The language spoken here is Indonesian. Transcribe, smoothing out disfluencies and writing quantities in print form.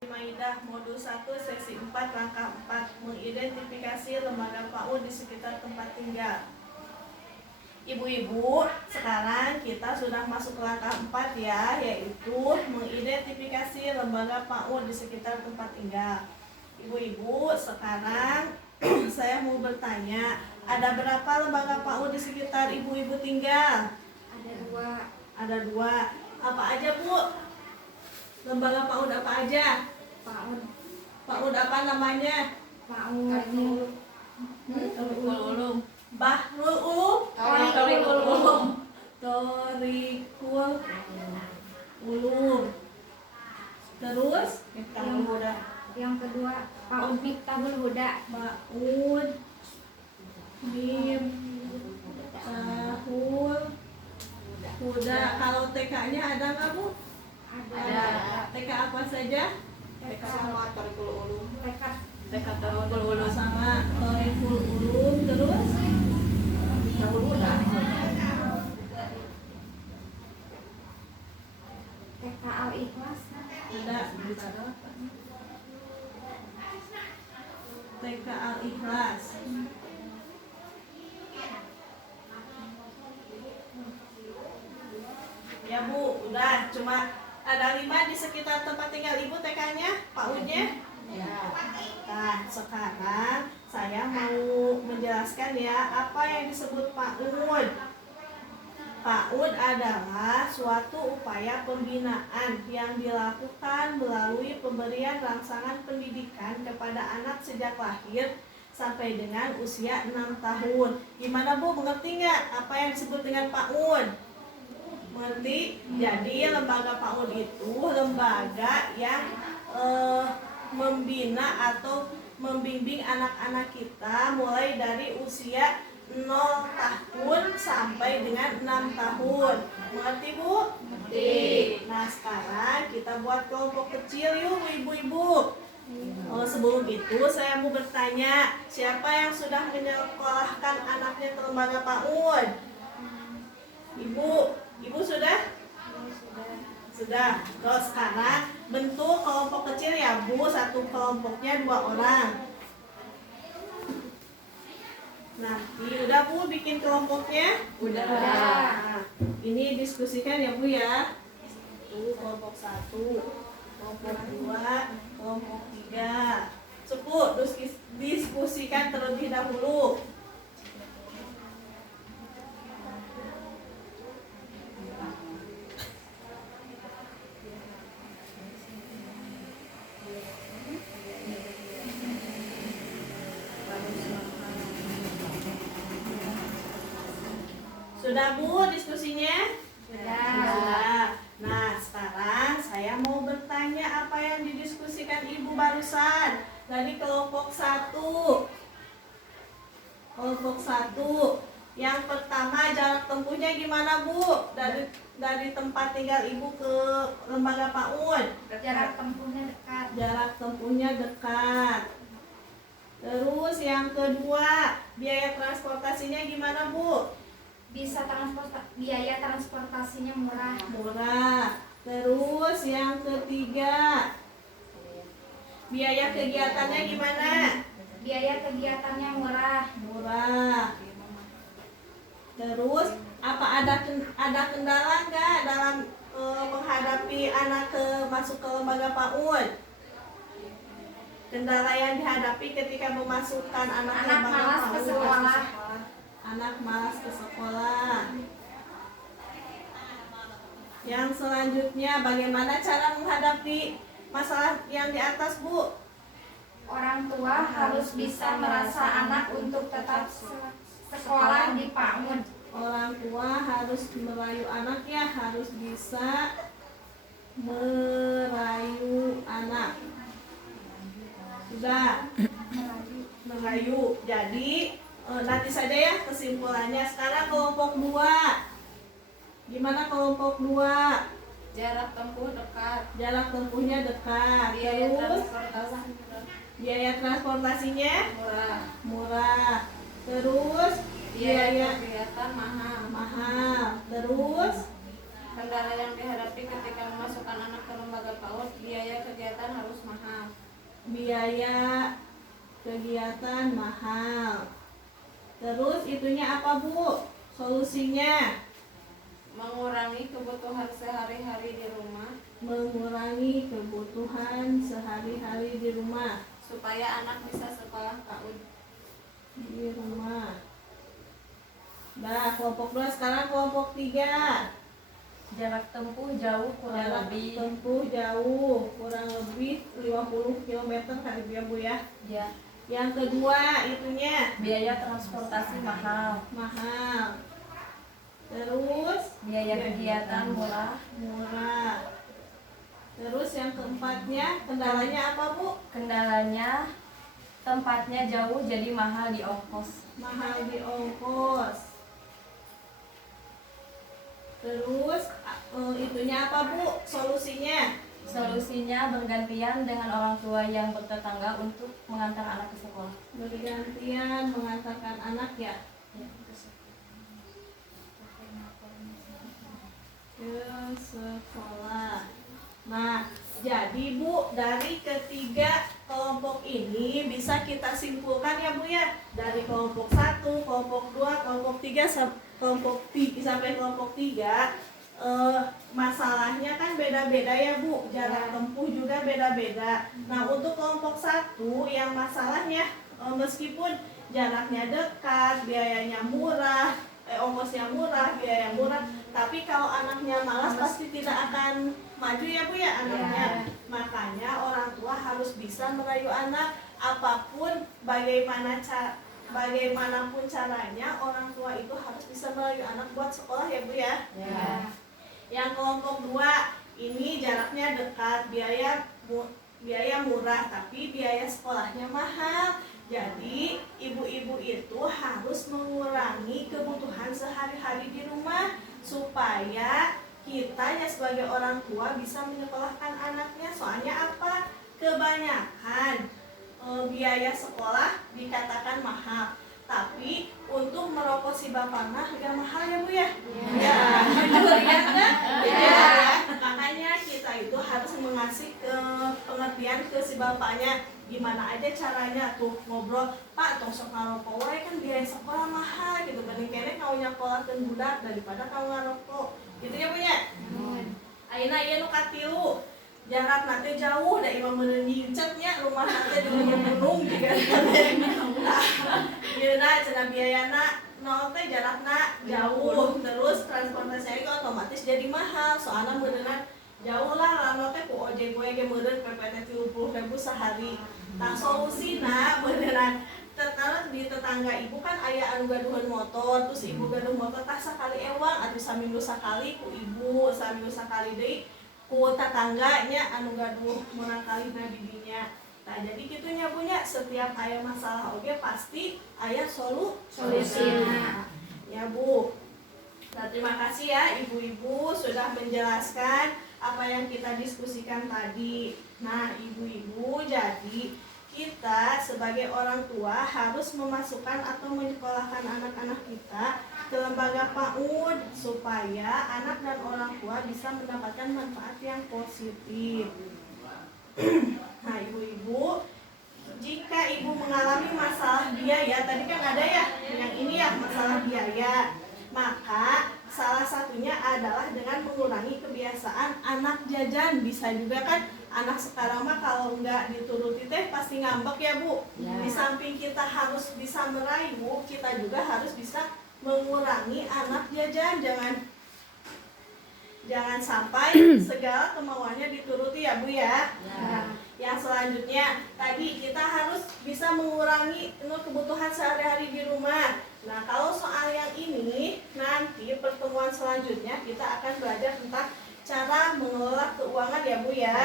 Maidah Modul 1 Sesi 4 Langkah 4 Mengidentifikasi lembaga PAUD di sekitar tempat tinggal. Ibu-ibu, sekarang kita sudah masuk ke langkah 4 ya, yaitu mengidentifikasi lembaga PAUD di sekitar tempat tinggal. Ibu-ibu, sekarang saya mau bertanya, ada berapa lembaga PAUD di sekitar ibu-ibu tinggal? Ada dua. Ada dua. Apa aja, Bu? Lembaga PAUD apa aja? PAUD. PAUD apa namanya? PAUD. Ulum. Bahrul Ulum. Thoriqul Ulum. Thoriqul Ulum. Terus Yang kedua PAUD Miftahul Huda. PAUD Miftahul Huda. Kalau TK-nya ada nggak, Bu? Ada. TK apa saja? TK sama Thoriqul Ulum. TK Thoriqul Ulum sama Thoriqul Ulum. Terus TK Al-Ikhlas. ada TK Al-Ikhlas. Ya, Bu, udah cuma ada 5 di sekitar tempat tinggal Ibu TK-nya, PAUD-nya. Ya. Nah, sekarang saya mau menjelaskan ya apa yang disebut PAUD. PAUD adalah suatu upaya pembinaan yang dilakukan melalui pemberian rangsangan pendidikan kepada anak sejak lahir sampai dengan usia 6 tahun. Gimana, Bu? Mengerti nggak apa yang disebut dengan PAUD? Mengerti? Jadi lembaga PAUD itu lembaga yang membina atau membimbing anak-anak kita mulai dari usia 0 tahun sampai dengan 6 tahun. Mengerti, Bu? Mengerti. Nah, sekarang kita buat kelompok kecil yuk, ibu-ibu. Sebelum itu saya mau bertanya, siapa yang sudah menyekolahkan anaknya ke lembaga PAUD? Ibu sudah? Sudah. Terus sekarang bentuk kelompok kecil ya, Bu. Satu kelompoknya 2 orang. Nanti udah, Bu, bikin kelompoknya? Udah. Nah, ini diskusikan ya, Bu ya. Itu kelompok 1, kelompok 2, kelompok 3. Cepu, diskusikan terlebih dahulu. Sudah, Bu, diskusinya? Sudah. Nah, sekarang saya mau bertanya apa yang didiskusikan Ibu barusan dari kelompok 1. Kelompok 1. Yang pertama, jarak tempuhnya gimana, Bu? Dari tempat tinggal Ibu ke lembaga PAUD. Jarak tempuhnya dekat. Jarak tempuhnya dekat. Terus yang kedua, biaya transportasinya gimana, Bu? Biaya transportasinya murah. Murah. Terus yang ketiga, biaya kegiatannya gimana? Biaya kegiatannya murah. Murah. Terus apa ada kendala nggak dalam menghadapi anak masuk ke lembaga PAUD? Kendala yang dihadapi ketika memasukkan anak ke Anak lembaga malas ke PAUD. sekolah. Anak malas ke sekolah. Yang selanjutnya, bagaimana cara menghadapi masalah yang di atas, Bu? Orang tua harus bisa merasa anak untuk tetap sekolah di PAUD. Orang tua harus merayu anaknya, harus bisa merayu anak. Sudah merayu. Jadi nanti saja ya kesimpulannya. Sekarang kelompok 2. Gimana kelompok 2? Jarak tempuh dekat. Jarak tempuhnya dekat. Biaya Terus transportasi biaya transportasinya murah. murah. Terus Biaya biaya kegiatan mahal. mahal. Terus Kendala yang dihadapi ketika memasukkan anak ke lembaga PAUD, biaya kegiatan harus mahal. Biaya kegiatan mahal. Terus itunya apa Bu? Solusinya Mengurangi kebutuhan sehari-hari di rumah mengurangi kebutuhan sehari-hari di rumah. supaya anak bisa sekolah PAUD. Di rumah. Nah, kelompok 2 sekarang kelompok 3. Jarak tempuh jauh kurang Jarak lebih. tempuh jauh kurang lebih 50 km kali ya Bu ya. Ya. Yang kedua itunya Biaya transportasi mahal. mahal. Terus Biaya kegiatan murah. murah. Terus yang keempatnya kendalanya apa Bu? Kendalanya tempatnya jauh jadi mahal di ongkos. Mahal di ongkos. Terus itunya apa Bu? Solusinya Solusinya bergantian dengan orang tua yang bertetangga untuk mengantar anak ke sekolah. bergantian mengantarkan anak ya ke sekolah. Nah, jadi Bu, dari ketiga kelompok ini bisa kita simpulkan ya Bu ya. Dari kelompok 1, kelompok 2, kelompok 3 sampai kelompok 3 masalahnya kan beda-beda ya Bu. Jarak tempuh juga beda-beda. Nah, untuk kelompok 1 yang masalahnya meskipun jaraknya dekat, biayanya murah, ongkosnya murah, biaya murah, tapi kalau anaknya malas pasti tidak akan maju ya Bu ya anaknya. Makanya orang tua harus bisa merayu anak apapun bagaimanapun caranya, orang tua itu harus bisa merayu anak buat sekolah ya Bu ya. Yang kelompok 2 ini jaraknya dekat, biaya murah tapi biaya sekolahnya mahal. Jadi ibu-ibu itu harus mengurangi kebutuhan sehari-hari di rumah supaya kita ya sebagai orang tua bisa menyekolahkan anaknya. Soalnya apa? Kebanyakan biaya sekolah dikatakan mahal, tapi untuk merokok si bapaknya agak mahal ya Bu ya. Ya, jujur ya enggak? Ya. Makanya kita itu harus mengasih pengertian ke si bapaknya. Gimana aja caranya tuh ngobrol, Pak tong sok ngarokok wae kan biaya sekolah mahal gitu, banding kene kau nyakolahkeun budak daripada kau ngarokok. Gitu ya punya. Ayeuna ieu nu katilu. Jarak nanti jauh da imam meureun nyicetnya rumah nanti di gunung juga. Nah, yeuna cenah biayana nol teh jarakna jauh, terus transportasi itu otomatis jadi mahal. Soalnya meureunna jauh lah lama teh ku ojek gue ge meureun PPT 30.000 sehari. Nah, solusina beneran di tetangga ibu kan aya anu gaduhan motor, terus ibu gaduh motor tah sakali ewang atuh saminggu sakali ku ibu, saminggu sakali deui ku tetangganya anu gaduh meunang kalina bibinya. Nah, jadi gitunya punya setiap aya masalah oge pasti aya solusina. Ya Bu. Nah, terima kasih ya ibu-ibu sudah menjelaskan apa yang kita diskusikan tadi. Nah, ibu-ibu, jadi kita sebagai orang tua harus memasukkan atau menyekolahkan anak-anak kita ke lembaga PAUD supaya anak dan orang tua bisa mendapatkan manfaat yang positif. Nah, ibu-ibu, jika ibu mengalami masalah biaya, tadi kan ada ya yang ini ya masalah biaya, maka salah satunya adalah dengan mengurangi kebiasaan anak jajan. Bisa juga kan anak sekarang mah kalau nggak dituruti teh pasti ngambek ya Bu. Di samping kita harus bisa merayu, kita juga harus bisa mengurangi anak jajan. Jangan sampai segala kemauannya dituruti ya Bu ya. Nah, yang selanjutnya tadi kita harus bisa mengurangi kebutuhan sehari-hari di rumah. Nah, kalau soal yang ini nanti pertemuan selanjutnya kita akan belajar tentang cara mengelola keuangan ya Bu ya.